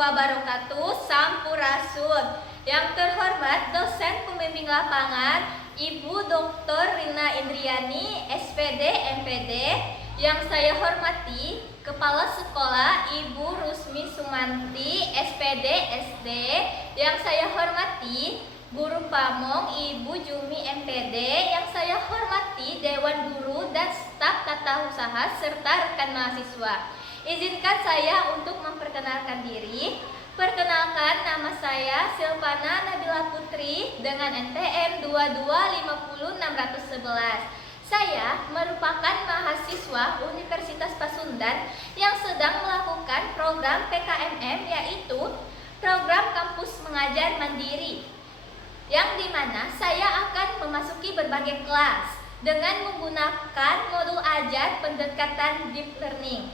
wabarakatuh. Sampurasun. Yang terhormat dosen pembimbing lapangan Ibu Dr. Rina Indriani, SPD, MPD. Yang saya hormati Kepala Sekolah Ibu Rusmi Sumanti, SPD, SD. Yang saya hormati Guru Pamong Ibu Jumi, MPD. Yang saya hormati Dewan Guru dan staf tata usaha serta rekan mahasiswa. Izinkan saya untuk memperkenalkan diri. Perkenalkan, nama saya Silvana Nabila Putri dengan NPM 2250611. Saya merupakan mahasiswa Universitas Pasundan yang sedang melakukan program PKMM, yaitu program kampus mengajar mandiri, yang dimana saya akan memasuki berbagai kelas dengan menggunakan modul ajar pendekatan deep learning.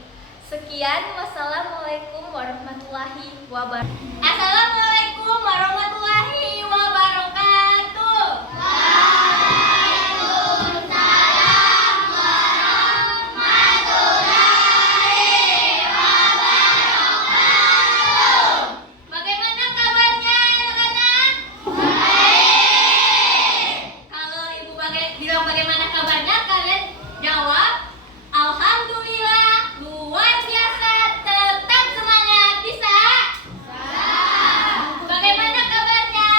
Sekian, wassalamualaikum warahmatullahi wabarakatuh. Assalamualaikum warahmatullahi wabarakatuh. Waalaikumsalam warahmatullahi wabarakatuh. Bagaimana kabarnya anak-anak? Baik. Kalau ibu bilang bagaimana kabarnya, kalian jawab alhamdulillah, luar biasa, tetap semangat, bisa? Bagaimana kabarnya?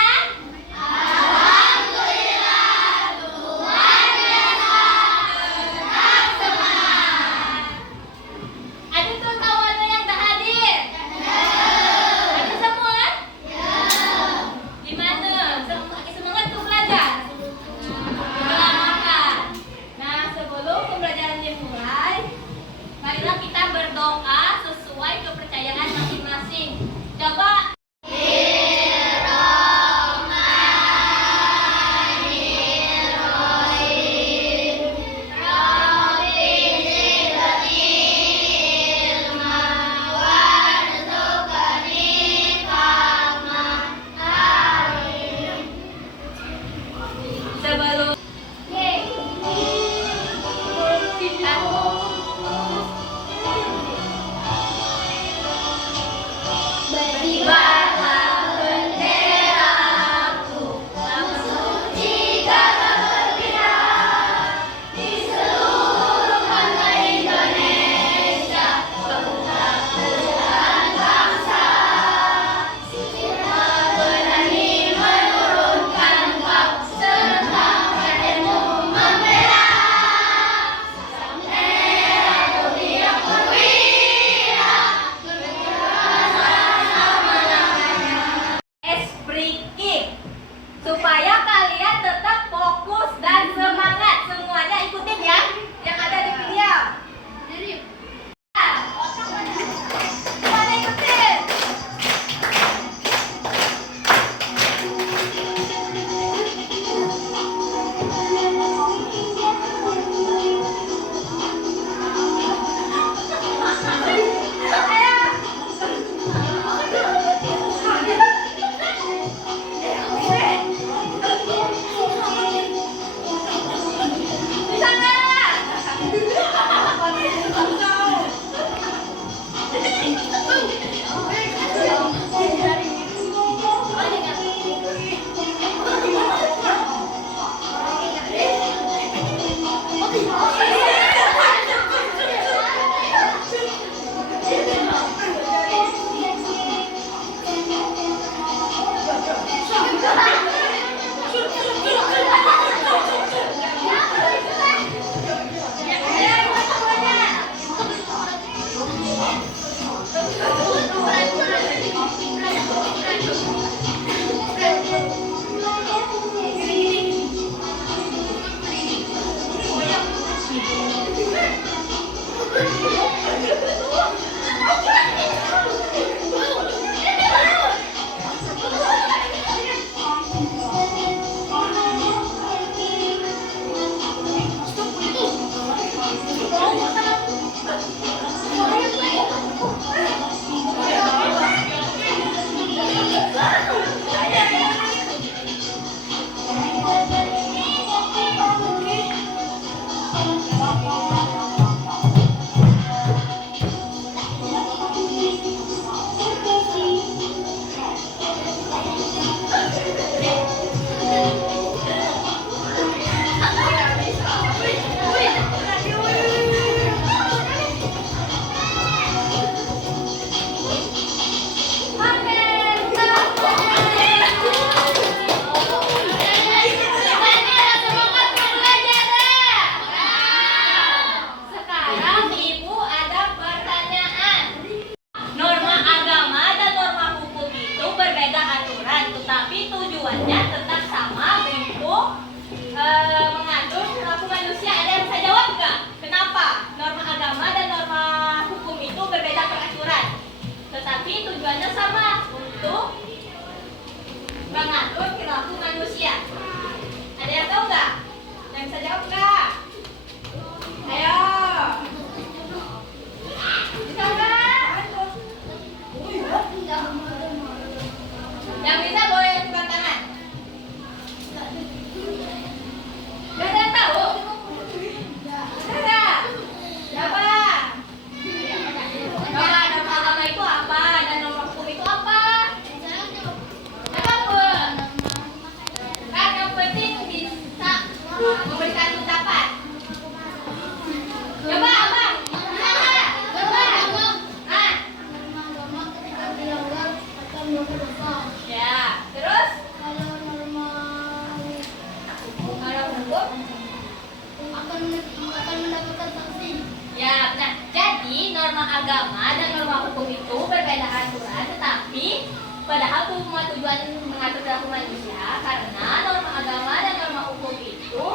agama dan norma hukum itu berbeda aturan, tetapi padahal tujuan mengatur perilaku manusia karena norma agama dan norma hukum itu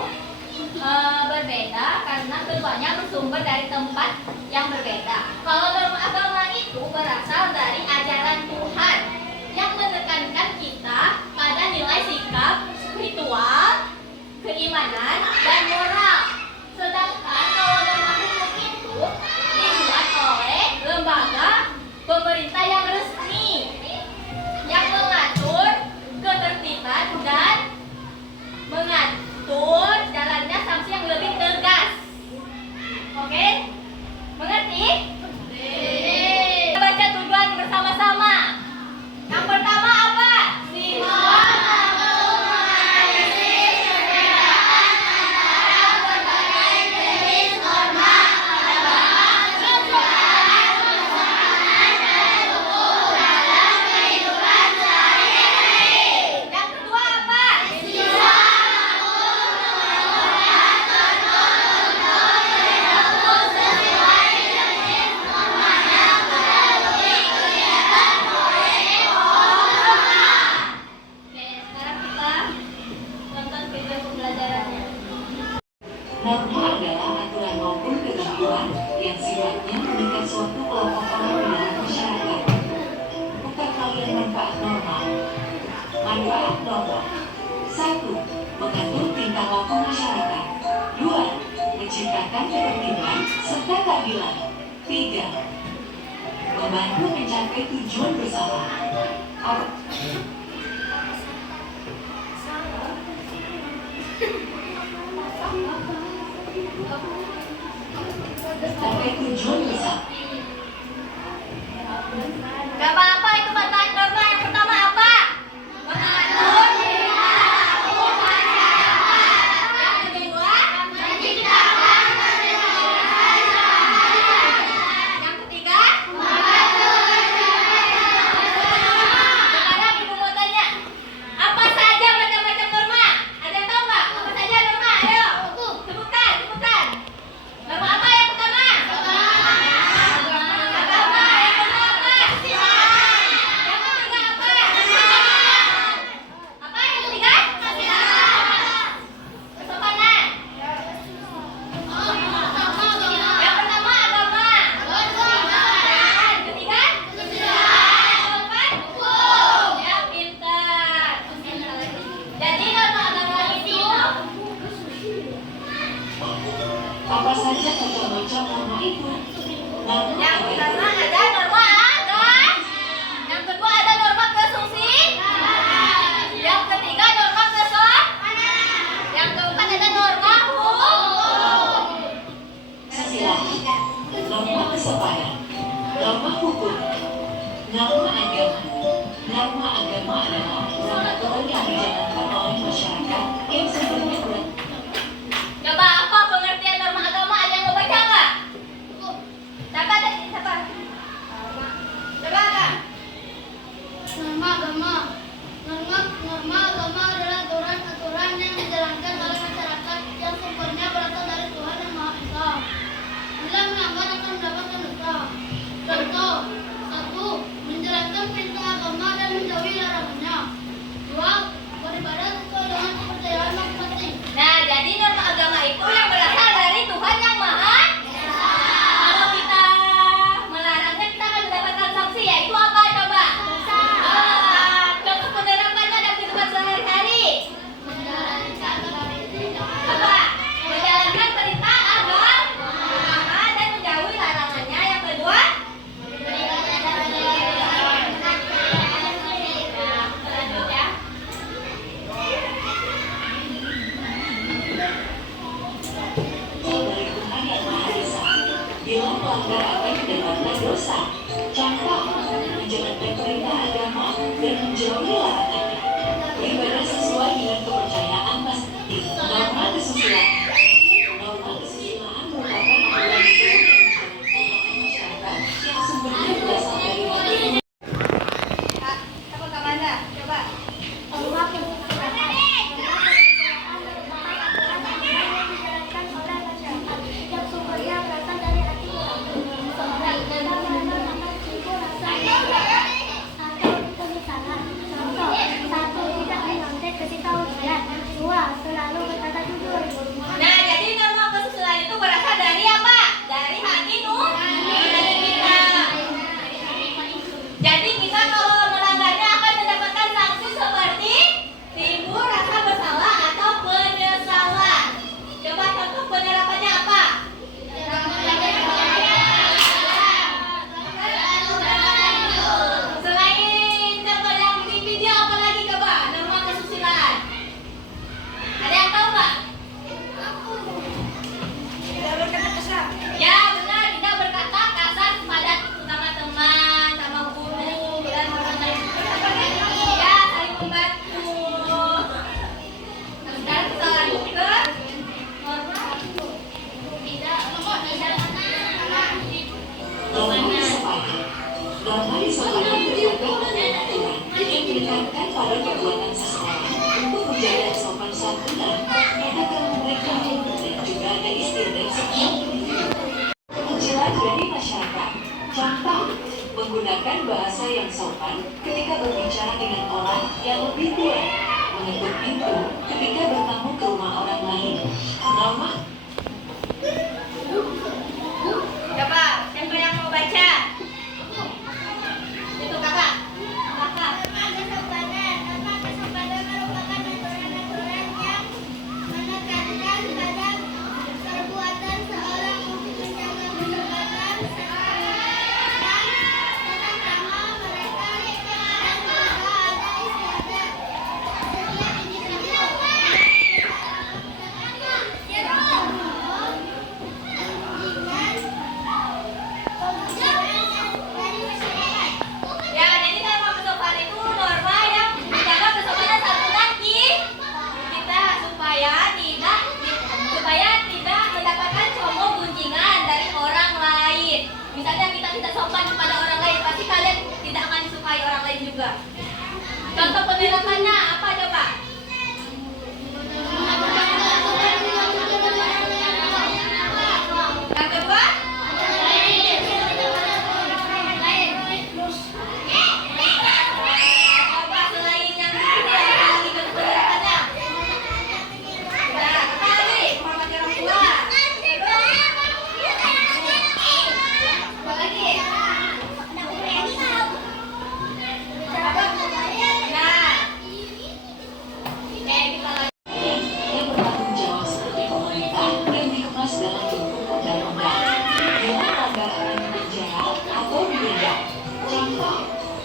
berbeda karena keduanya bersumber dari tempat yang berbeda. Kalau norma agama itu berasal dari ajaran Tuhan yang menekankan kita pada nilai sikap, spiritual, keimanan, dan moral. Sedangkan kalau norma hukum itu dibuat oleh lembaga pemerintah yang resmi yang mengatur ketertiban dan mengatur jalannya sanksi yang lebih tegas. Oke? Mengerti? Kita baca tujuan bersama-sama. Yang pertama apa? Yang kedua apa? Oke, sekarang kita tonton video pembelajarannya. Norma adalah aturan maupun ketentuan yang sifatnya mengikat suatu kelompok orang di dalam masyarakat. Bukan kalian manfaat norma. Manfaat norma: 1. Mengatur tingkah laku masyarakat. 2. Menciptakan ketertiban serta keadilan. 3. Membantu mencapai tujuan bersama. Mencapai tujuan bersama. Gak apa-apa, itu manfaat norma. Yang pertama apa? Mengatur tingkah laku masyarakat. Yang kedua, menciptakan ketertiban. Yang ketiga, sekarang ibu mau tanya, apa saja macam-macam norma? Ada yang tahu nggak? Apa saja norma? Ayo, sebutkan. Norma apa yang pertama? Agama. Yang kedua apa? Yang ketiga apa? Apa yang ketiga? Kesopanan. Yang pertama agama. Yang ketiga? Keempat? Ya, pintar. Jadi norma agama itu Apa saja macam-macam norma itu? Norma yang adalah pertama ada norma adat. Yang kedua ada norma kesusilaan. Yang ketiga norma kesopanan. Yang keempat ada norma hukum. Selanjutnya, norma kesopanan, norma hukum, norma agama. Norma agama adalah aturan-aturan yang dijalankan oleh masyarakat yang sumbernya berasal. Coba apa pengertian norma agama? Ada yang mau baca nggak? Siapa? Coba apa? Norma agama. Norma agama adalah aturan-aturan yang dijalankan oleh masyarakat yang sumbernya berasal dari Tuhan yang Maha Esa. Bila melanggar akan mendapatkan dosa. Contoh: 1. Menjalankan perintah agama dan menjauhi larangannya. 2. Beribadah sesuai dengan kepercayaan masing-masing. Nah, jadi norma agama itu yang berasal dari Tuhan yang Maha Esa. Kalau kita melarangnya, kita akan mendapatkan sanksi. Yaitu apa? Coba. Contoh penerapannya dalam kehidupan sehari-hari. Apa? Menjalankan perintah agama dan menjauhi larangannya. Yang kedua, lanjut ya. Dari Tuhan yang Maha Esa. Bila melanggar akan mendapatkan dosa. Contoh: menjalankan perintah agama dan menjauhi larangannya. Beribadah sesuai dengan kepercayaan masing-masing. Norma kesusilaan. Norma kesusilaan merupakan aturan yang dijalankan oleh masyarakat yang sumbernya berasal dari Tuhan. Apa Kamanda? Coba. Norma kesusilaan yang sumbernya berasal dari hati orang. Lamari sopan merupakan aturan yang menekankan pada perbuatan seseorang untuk menjaga sopan santun, etika mereka, dan juga ada istilah setiap individu. Menjelang dari masyarakat. Contoh, menggunakan bahasa yang sopan ketika berbicara dengan orang yang lebih tua, mengetuk pintu ketika bertamu ke rumah orang lain. Norma, Coba, siapa yang mau baca? Itu kakak. Kakak. Kesopanan merupakan aturan-aturan yang menekankan pada perbuatan seorang untuk menjaga kesopanan dan tata krama mereka dan juga ada istiadat setiap individu. Ya, jadi kalau kesopanan itu norma yang menjaga kesopanan santunan kita supaya tidak mendapatkan sombong gunjingan dari orang lain. Misalnya kita tidak sopan kepada orang lain, pasti kalian tidak akan disukai orang lain juga. Contoh pembelokannya apa coba? Yang kedua? Coba selain yang itu ada lagi pembelokannya. Nah, apa lagi? Menghormati orang tua. Apa lagi? Nah, kita lagi. yang bertanggung jawab seperti pemerintah yang dikemas dalam bentuk undang-undang. Dengan melanggar akan dipenjara atau didenda. Contoh,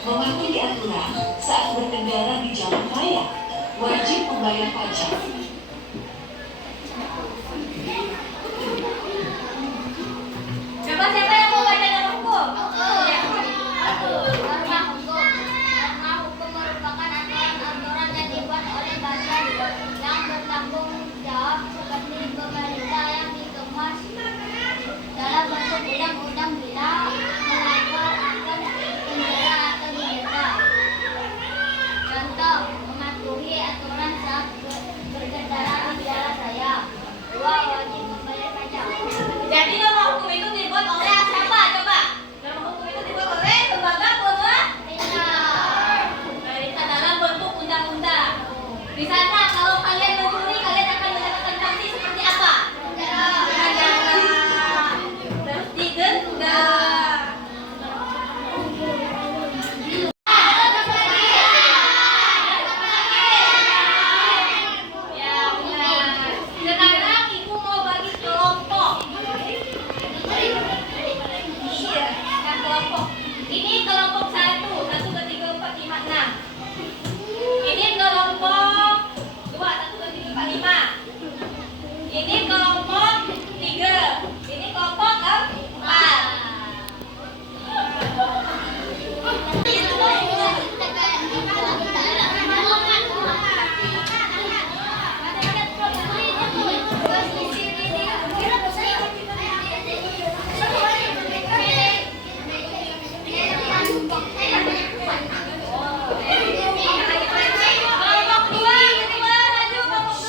mematuhi aturan saat berkendara di jalan raya, wajib membayar pajak. Coba siapa yang mau baca norma hukum? Norma hukum merupakan aturan-aturan yang dibuat oleh badan yang bertanggung jawab seperti pemerintah yang dikemas dalam bentuk undang-undang bila melanggar akan penjara atau didenda. Contoh, mematuhi aturan saat berkendara di jalan raya. 2. Wajib membayar pajak. Jadi norma hukum itu dibuat oleh siapa? Coba. Norma hukum itu dibuat oleh lembaga pemerintah dalam bentuk undang-undang. Di sana kalau kalian mencuri, kalian akan mendapatkan sanksi seperti apa? Penjara. Terus didenda. Ya, benar. Sekarang ibu mau bagi kelompok. Iya, kan kelompok. Ini kelompok 1, 1, 2, 3, 4, 5, 6. Ini kelompok 2, 1, 2, 3, 4, 5. Ini kelompok 3. Ini kelompok 4. Kelompok 2, ketua maju kelompok 2.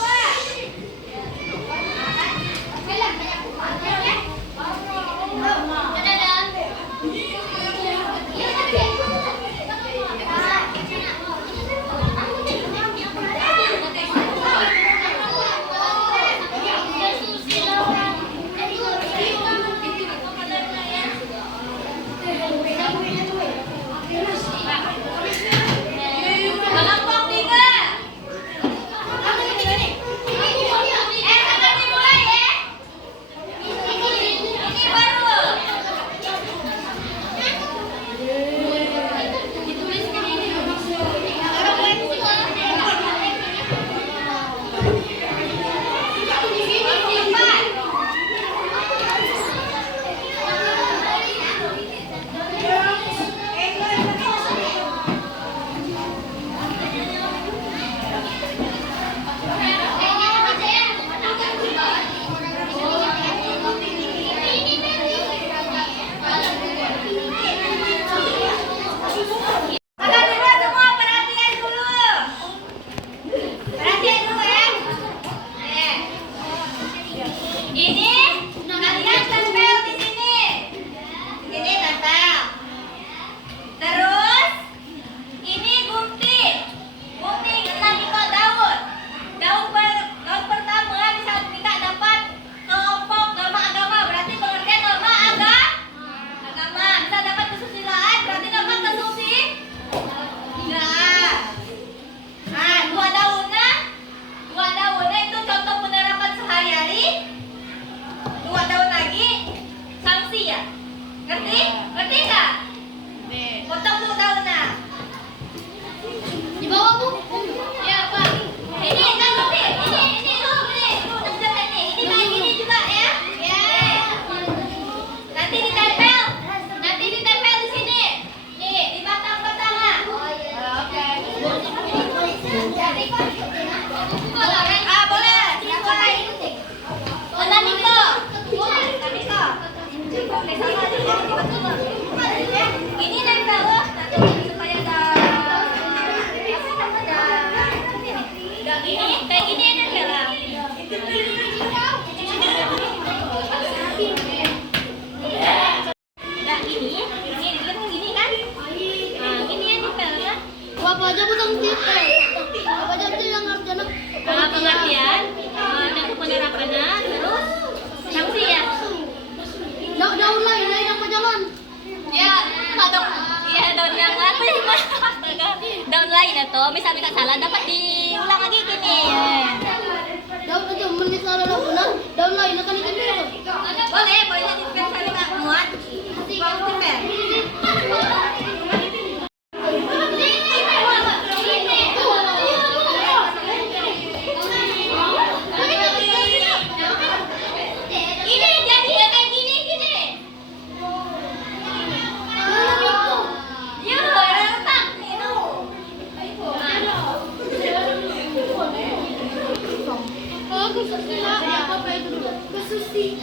Apa jadi yang artinya? Pengertian, dan penerapannya, terus sanksi ya. Daun lain yang berjalan. Ya, ya daun yang apa ya? Astaga. Daun lain atau misal salah dapat diulang lagi gini. Daun itu menyesal lakukan, daun lain akan itu. Boleh jadi saling nggak muat. Ini jadi ya kayak gini gini. Ya, retak itu. Aku apa itu dulu? Kesusi.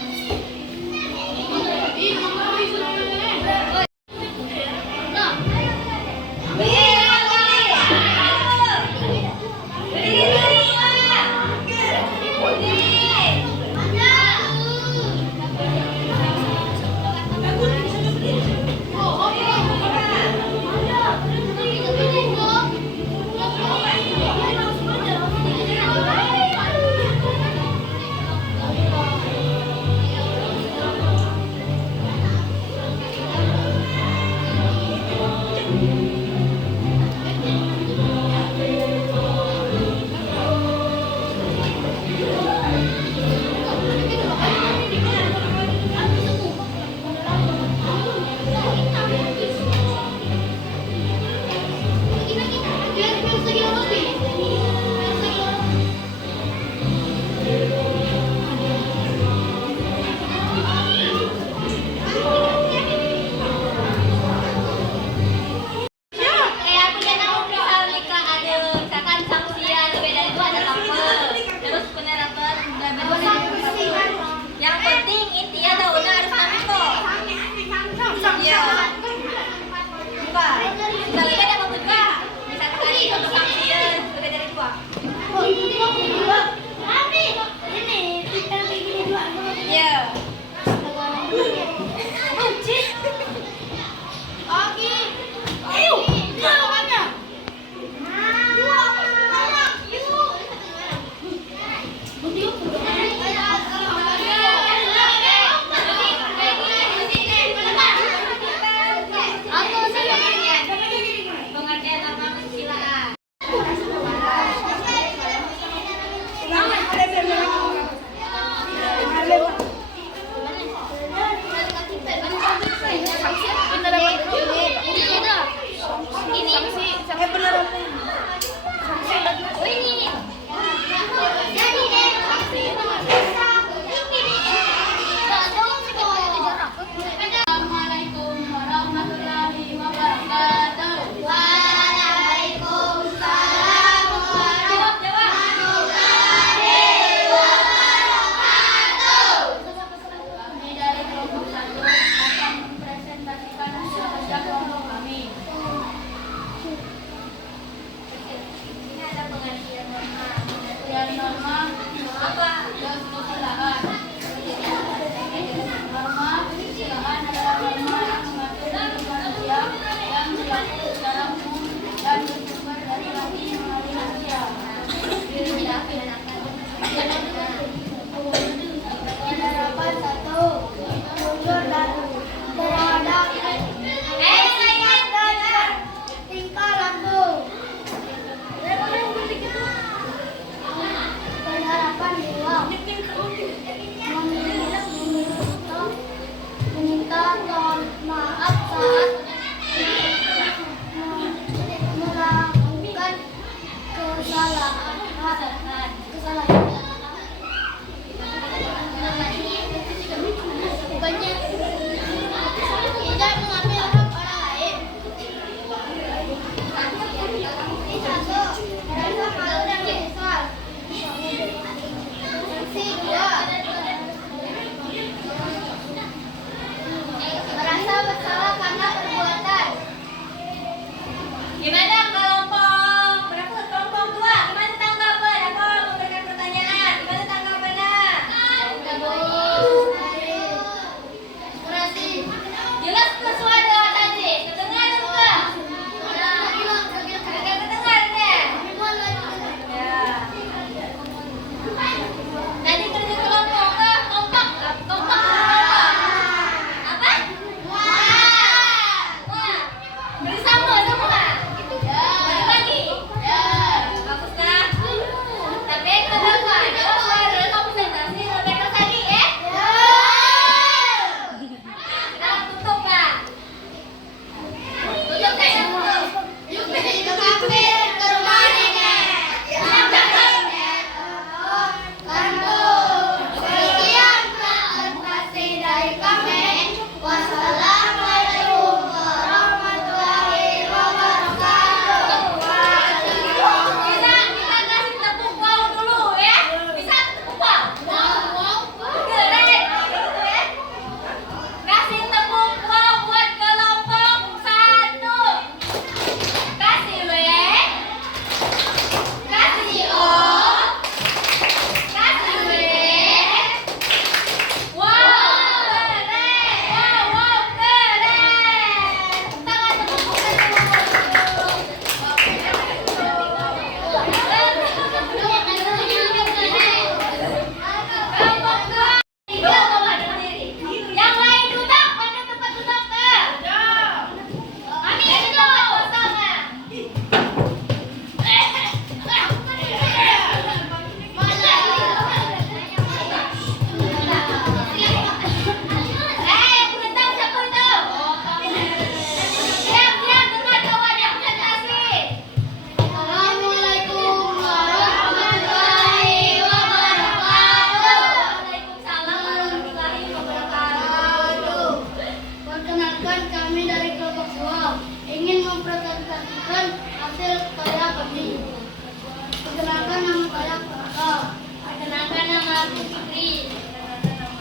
lagi.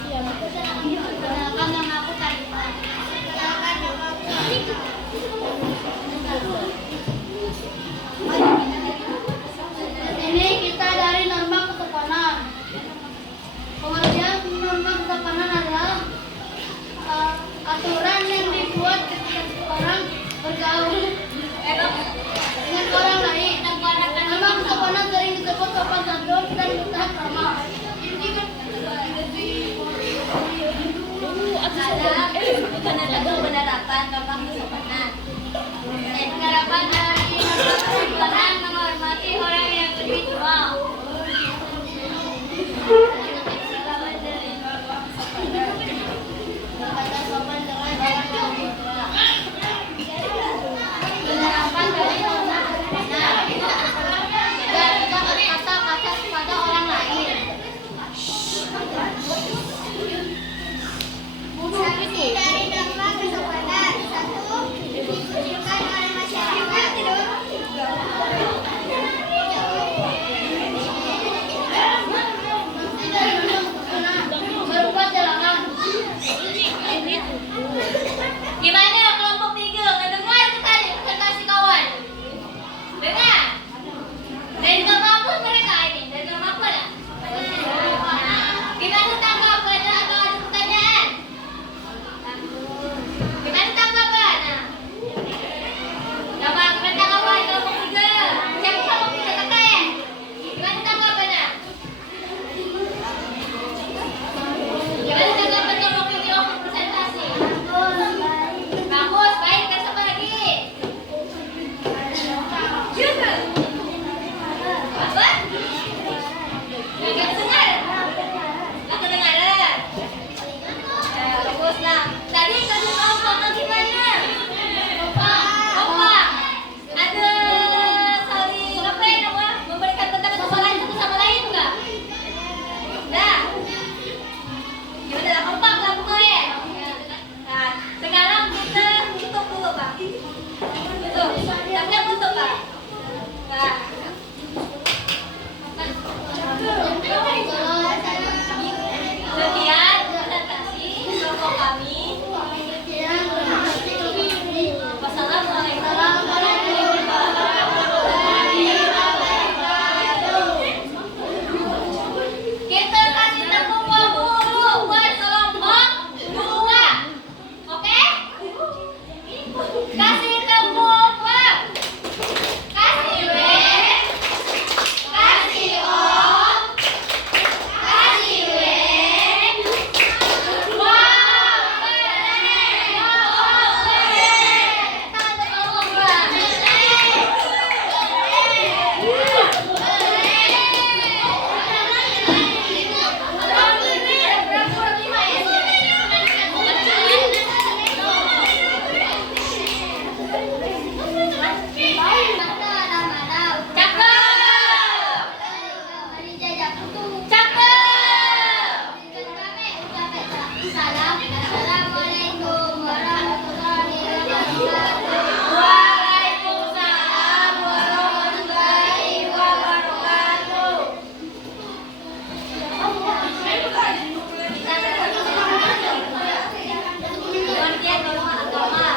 Iya, perkenalkan nama aku Talita. Perkenalkan nama aku Talita. Ini kita dari norma kesopanan. Pengertian norma kesopanan adalah aturan yang dibuat ketika seseorang bergaul dengan orang lain. Norma kesopanan sering disebut sopan santun dan bertahan lama. Ada penerapan norma kesopanan. Penerapan dari norma kesopanan menghormati orang yang lebih tua. Berkata sopan dengan orang yang lebih tua. Penerapan dari norma kesopanan dan tidak berkata kasar kepada orang lain. Sanksi dari norma kesopanan. 1. Dikucilkan oleh masyarakat. Sanksi dari norma kesopanan. Berbuat jalanan. Gimana kelompok 3? Ngedengar itu tadi presentasi kawan? Dengar? Dan juga mampu mereka ini. Dan juga mampu lah. Gimana tanggapan atau ada pertanyaan? Gimana tanggapan? Coba kita kawan kelompok 3. Siapa kelompok 3 kakak? Gimana tanggapan? Gimana tanggapan kelompok 3 waktu presentasi? Bagus, baik. Kan siapa lagi? Apa? Gak dengar? Gak kedengaran? Bagus lah. Tadi kamu ngomong gimana? Kompak. Ada saling apa ya namanya? Memberikan pendapat satu sama lain nggak? Dah. Gimana lah kompak lah pokoknya. Nah, sekarang kita tutup dulu Pak. Tutup. Tapi tutup Pak. Nah. Sekian presentasi kelompok kami. Wassalamualaikum warahmatullahi wabarakatuh. Kita kasih tepuk dulu buat kelompok 2. Oke? Kasih tepuk. Kasih W. Kasih O. Kasih W. Assalamualaikum warahmatullahi wabarakatuh. Waalaikumsalam warahmatullahi wabarakatuh. Pengertian norma agama.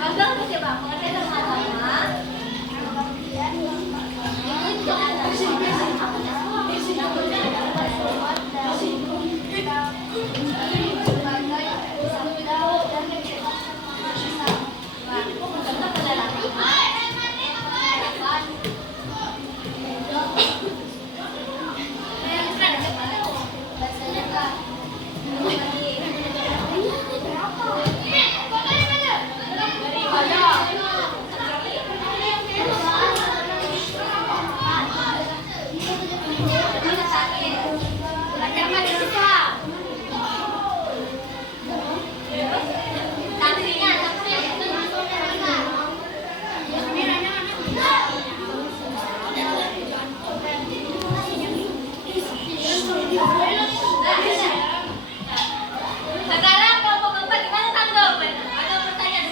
Abang bisa Bang, pengertian norma agama. Sekarang kelompok keempat gimana tanggapan? Ada pertanyaan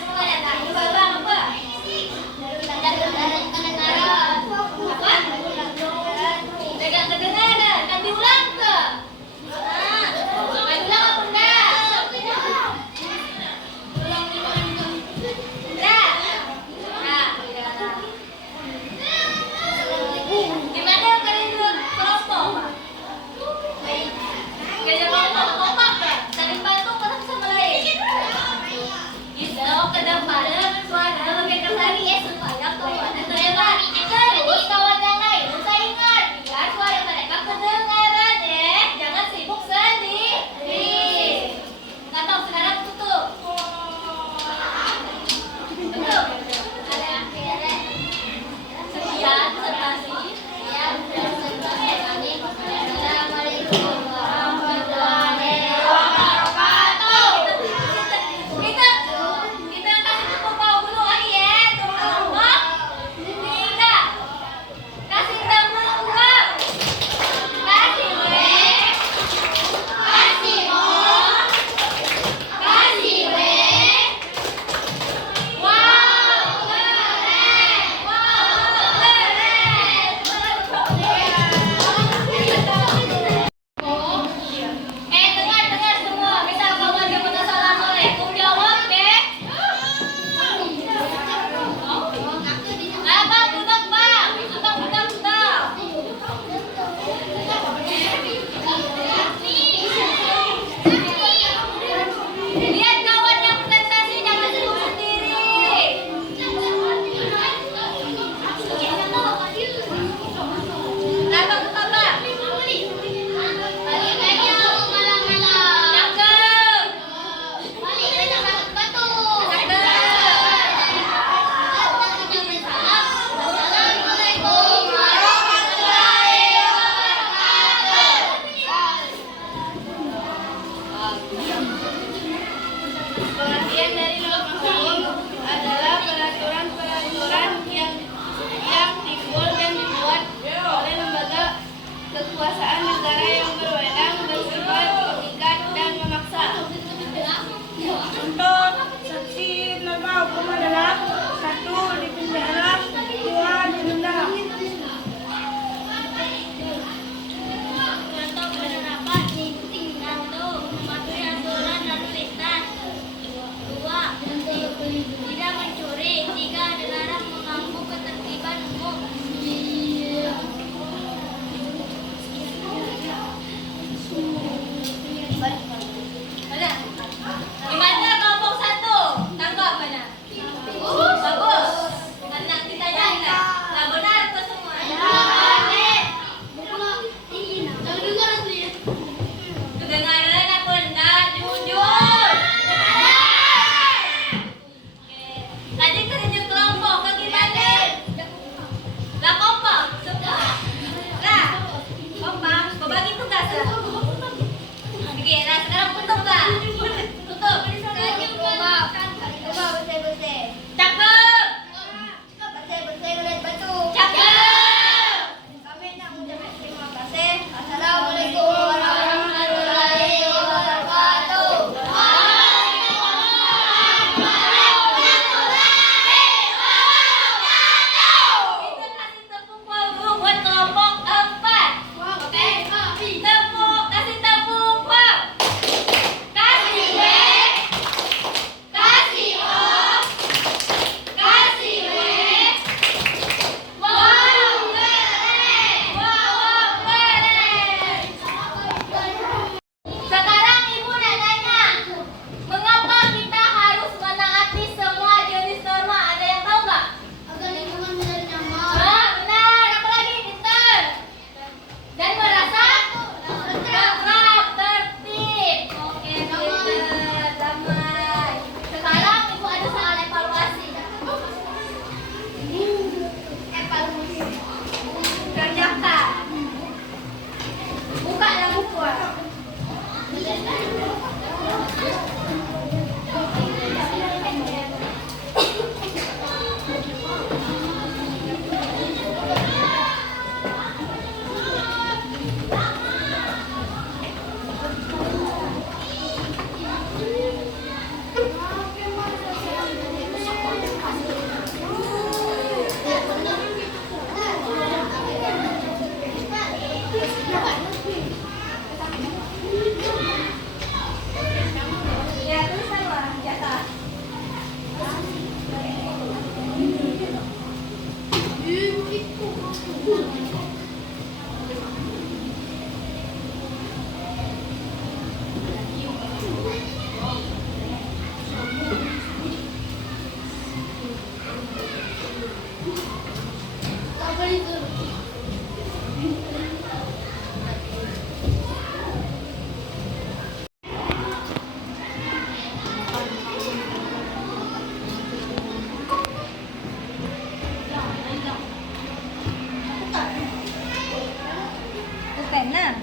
pena.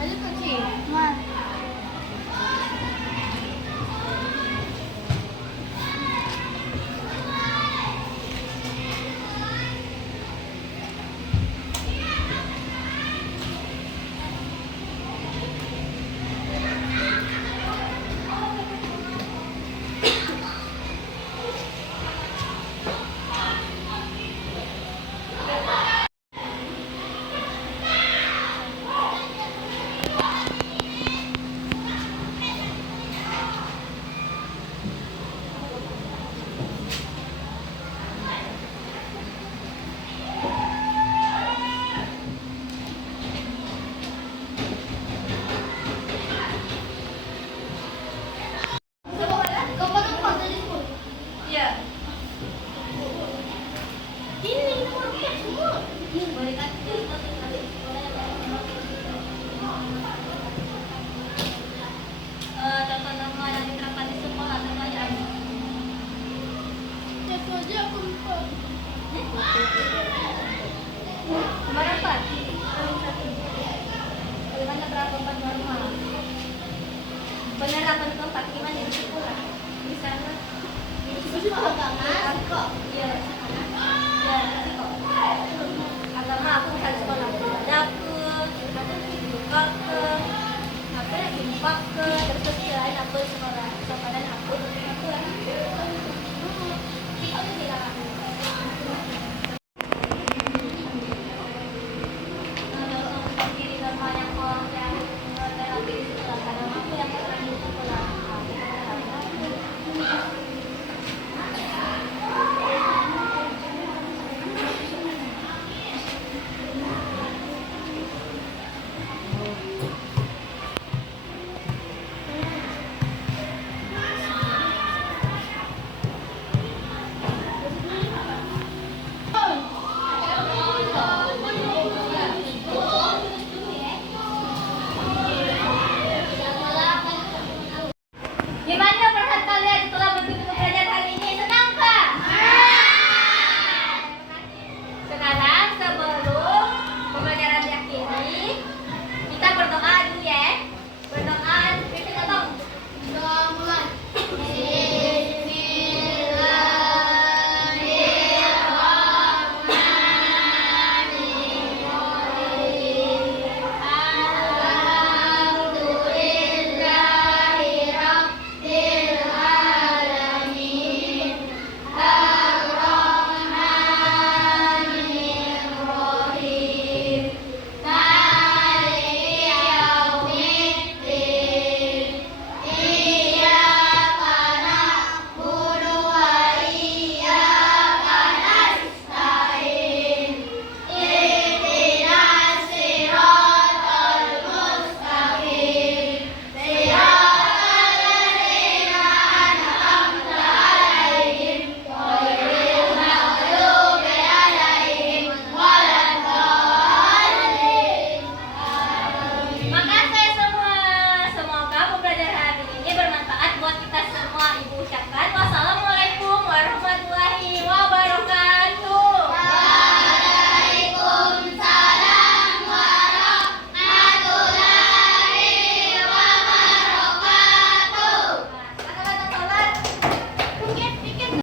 Ayo kecil. Mas. Kau potong foto di school. Iya. Ini nomor semua. Boleh kan? Tata nama yang diterapkan di sekolah namanya apa? Cek aja aku lupa. Nomor apa? Bagaimana penerapan normal? Penerapan keempat gimana di sekolah? Di sana. Susu agama kok. Iya, ya, kok. Agama aku kan sekolah dapur, buka ke, apa lagi buka ke, terus lain aku sekolah aku lah. Aku tidak aku. Diri normal yang terapi di sekolah karena aku yang pernah di sekolah. Gimana perasaan kalian setelah mengikuti pembelajaran hari ini? Senangkah? Sekarang sebelum pembelajaran diakhiri, kita berdoa dulu ya. Berdoa, kita dong. Udah mulai. Makasih semua. Semoga pembelajaran hari ini bermanfaat buat kita semua. Ibu ucapkan